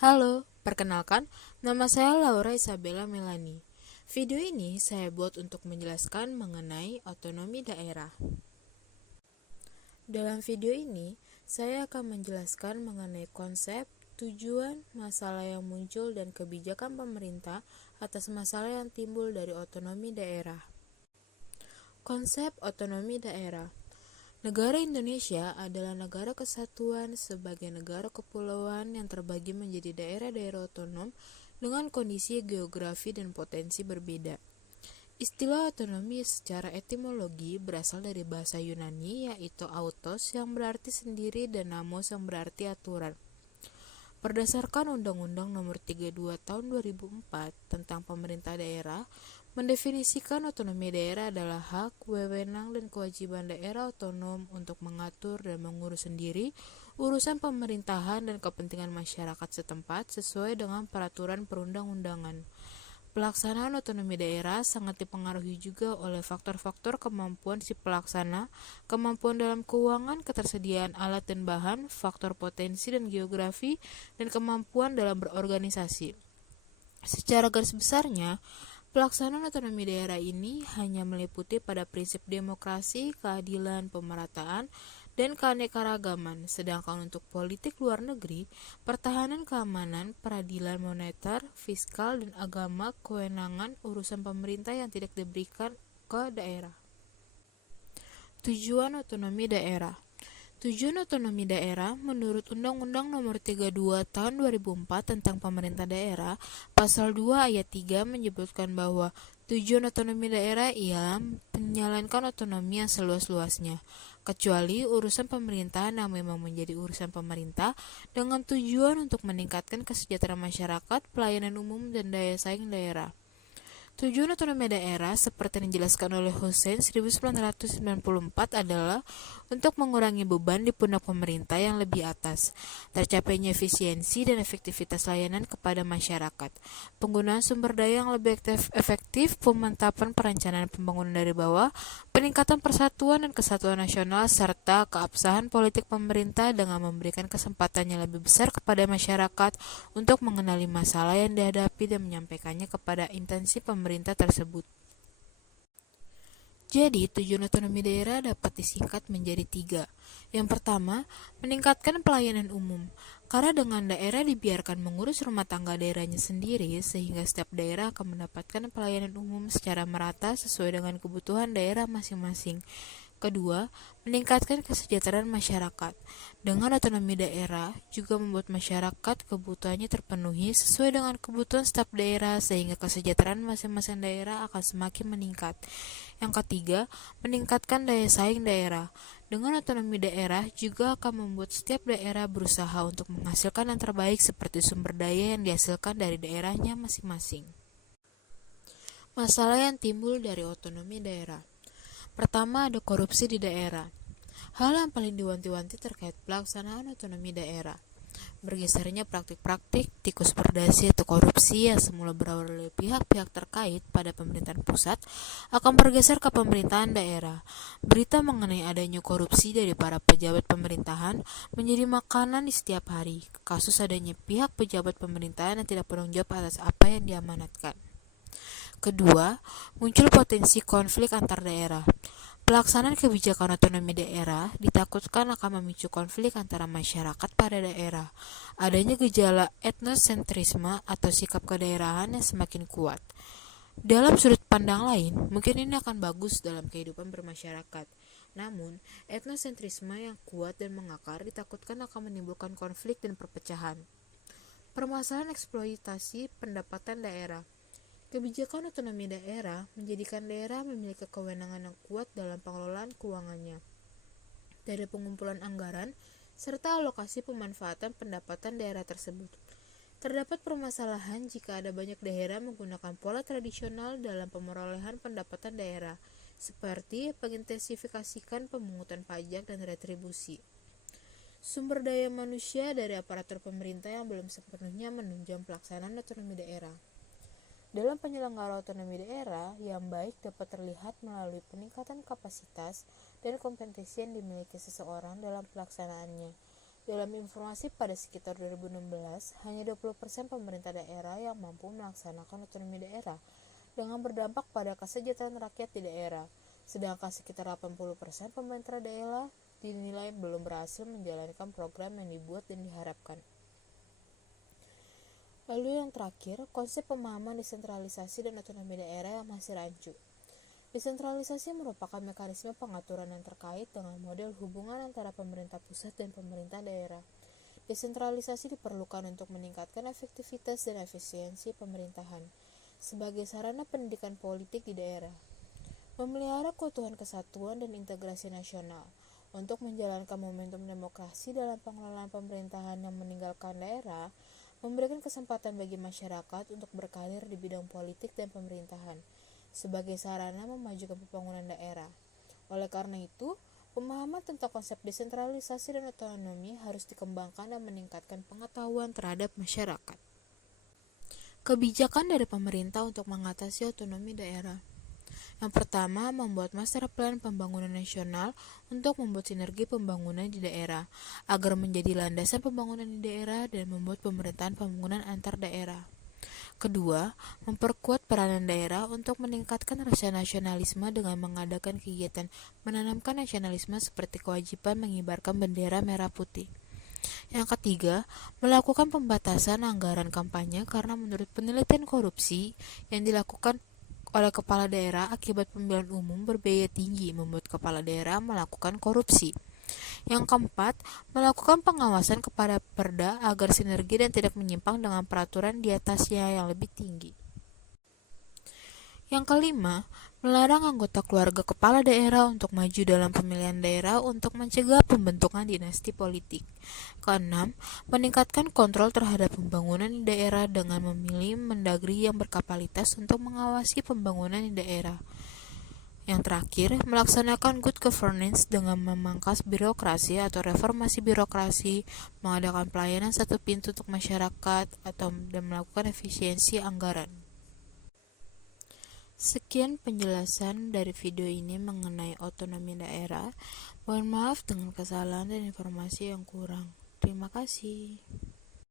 Halo, perkenalkan, nama saya Laura Isabella Melani. Video ini saya buat untuk menjelaskan mengenai otonomi daerah. Dalam video ini, saya akan menjelaskan mengenai konsep, tujuan, masalah yang muncul, dan kebijakan pemerintah atas masalah yang timbul dari otonomi daerah. Konsep otonomi daerah. Negara Indonesia adalah negara kesatuan sebagai negara kepulauan yang terbagi menjadi daerah-daerah otonom dengan kondisi geografi dan potensi berbeda. Istilah otonomi secara etimologi berasal dari bahasa Yunani yaitu autos yang berarti sendiri dan namos yang berarti aturan. Berdasarkan Undang-Undang Nomor 32 Tahun 2004 tentang Pemerintah Daerah, mendefinisikan otonomi daerah adalah hak, wewenang, dan kewajiban daerah otonom untuk mengatur dan mengurus sendiri urusan pemerintahan dan kepentingan masyarakat setempat sesuai dengan peraturan perundang-undangan. Pelaksanaan otonomi daerah sangat dipengaruhi juga oleh faktor-faktor kemampuan si pelaksana, kemampuan dalam keuangan, ketersediaan alat dan bahan, faktor potensi dan geografi, dan kemampuan dalam berorganisasi. Secara garis besarnya, pelaksanaan otonomi daerah ini hanya meliputi pada prinsip demokrasi, keadilan, pemerataan, dan keanekaragaman, sedangkan untuk politik luar negeri, pertahanan keamanan, peradilan moneter, fiskal, dan agama, kewenangan urusan pemerintah yang tidak diberikan ke daerah. Tujuan otonomi daerah. Tujuan otonomi daerah menurut Undang-Undang Nomor 32 Tahun 2004 tentang Pemerintah Daerah, Pasal 2 Ayat 3 menyebutkan bahwa tujuan otonomi daerah ialah menjalankan otonomi yang seluas-luasnya, kecuali urusan pemerintahan yang memang menjadi urusan pemerintah dengan tujuan untuk meningkatkan kesejahteraan masyarakat, pelayanan umum, dan daya saing daerah. Tujuan otonomi daerah seperti yang dijelaskan oleh Hussein 1994 adalah untuk mengurangi beban di pundak pemerintah yang lebih atas, tercapainya efisiensi dan efektivitas layanan kepada masyarakat, penggunaan sumber daya yang lebih efektif, pemantapan perencanaan pembangunan dari bawah, peningkatan persatuan dan kesatuan nasional, serta keabsahan politik pemerintah dengan memberikan kesempatan yang lebih besar kepada masyarakat untuk mengenali masalah yang dihadapi dan menyampaikannya kepada instansi pemerintah tersebut. Jadi, tujuan otonomi daerah dapat disingkat menjadi 3. Yang pertama, meningkatkan pelayanan umum. Karena dengan daerah dibiarkan mengurus rumah tangga daerahnya sendiri, sehingga setiap daerah akan mendapatkan pelayanan umum secara merata sesuai dengan kebutuhan daerah masing-masing. Kedua, meningkatkan kesejahteraan masyarakat. Dengan otonomi daerah juga membuat masyarakat kebutuhannya terpenuhi sesuai dengan kebutuhan setiap daerah sehingga kesejahteraan masing-masing daerah akan semakin meningkat. Yang ketiga, meningkatkan daya saing daerah. Dengan otonomi daerah juga akan membuat setiap daerah berusaha untuk menghasilkan yang terbaik seperti sumber daya yang dihasilkan dari daerahnya masing-masing. Masalah yang timbul dari otonomi daerah. Pertama, ada korupsi di daerah. Hal yang paling diwanti-wanti terkait pelaksanaan otonomi daerah. Bergesernya praktik-praktik tikus berdasi atau korupsi yang semula berawal dari pihak-pihak terkait pada pemerintahan pusat akan bergeser ke pemerintahan daerah. Berita mengenai adanya korupsi dari para pejabat pemerintahan menjadi makanan di setiap hari. Kasus adanya pihak pejabat pemerintahan yang tidak bertanggung jawab atas apa yang diamanatkan. Kedua, muncul potensi konflik antar daerah. Pelaksanaan kebijakan otonomi daerah ditakutkan akan memicu konflik antara masyarakat pada daerah. Adanya gejala etnosentrisme atau sikap kedaerahan yang semakin kuat. Dalam sudut pandang lain, mungkin ini akan bagus dalam kehidupan bermasyarakat. Namun, etnosentrisme yang kuat dan mengakar ditakutkan akan menimbulkan konflik dan perpecahan. Permasalahan eksploitasi pendapatan daerah. Kebijakan otonomi daerah menjadikan daerah memiliki kewenangan yang kuat dalam pengelolaan keuangannya, dari pengumpulan anggaran, serta alokasi pemanfaatan pendapatan daerah tersebut. Terdapat permasalahan jika ada banyak daerah menggunakan pola tradisional dalam pemerolehan pendapatan daerah, seperti mengintensifikasikan pemungutan pajak dan retribusi. Sumber daya manusia dari aparatur pemerintah yang belum sepenuhnya menunjang pelaksanaan otonomi daerah. Dalam penyelenggara otonomi daerah yang baik dapat terlihat melalui peningkatan kapasitas dan kompetensi yang dimiliki seseorang dalam pelaksanaannya. Dalam informasi pada sekitar 2016, hanya 20% pemerintah daerah yang mampu melaksanakan otonomi daerah dengan berdampak pada kesejahteraan rakyat di daerah, sedangkan sekitar 80% pemerintah daerah dinilai belum berhasil menjalankan program yang dibuat dan diharapkan. Lalu yang terakhir, konsep pemahaman desentralisasi dan otonomi daerah yang masih rancu. Desentralisasi merupakan mekanisme pengaturan yang terkait dengan model hubungan antara pemerintah pusat dan pemerintah daerah. Desentralisasi diperlukan untuk meningkatkan efektivitas dan efisiensi pemerintahan sebagai sarana pendidikan politik di daerah, memelihara keutuhan kesatuan dan integrasi nasional untuk menjalankan momentum demokrasi dalam pengelolaan pemerintahan yang meninggalkan daerah, memberikan kesempatan bagi masyarakat untuk berkarir di bidang politik dan pemerintahan sebagai sarana memajukan pembangunan daerah. Oleh karena itu, pemahaman tentang konsep desentralisasi dan otonomi harus dikembangkan dan meningkatkan pengetahuan terhadap masyarakat. Kebijakan dari pemerintah untuk mengatasi otonomi daerah. Yang pertama, membuat master plan pembangunan nasional untuk membuat sinergi pembangunan di daerah, agar menjadi landasan pembangunan di daerah dan membuat pemerintahan pembangunan antar daerah. Kedua, memperkuat peranan daerah untuk meningkatkan rasa nasionalisme dengan mengadakan kegiatan menanamkan nasionalisme seperti kewajiban mengibarkan bendera merah putih. Yang ketiga, melakukan pembatasan anggaran kampanye karena menurut penelitian korupsi yang dilakukan oleh kepala daerah akibat pemilihan umum berbiaya tinggi membuat kepala daerah melakukan korupsi. Yang keempat, melakukan pengawasan kepada Perda agar sinergi dan tidak menyimpang dengan peraturan di atasnya yang lebih tinggi. Yang kelima, melarang anggota keluarga kepala daerah untuk maju dalam pemilihan daerah untuk mencegah pembentukan dinasti politik. Keenam, meningkatkan kontrol terhadap pembangunan di daerah dengan memilih mendagri yang berkapasitas untuk mengawasi pembangunan di daerah. Yang terakhir, melaksanakan good governance dengan memangkas birokrasi atau reformasi birokrasi, mengadakan pelayanan satu pintu untuk masyarakat, dan melakukan efisiensi anggaran. Sekian penjelasan dari video ini mengenai otonomi daerah. Mohon maaf dengan kesalahan dan informasi yang kurang. Terima kasih.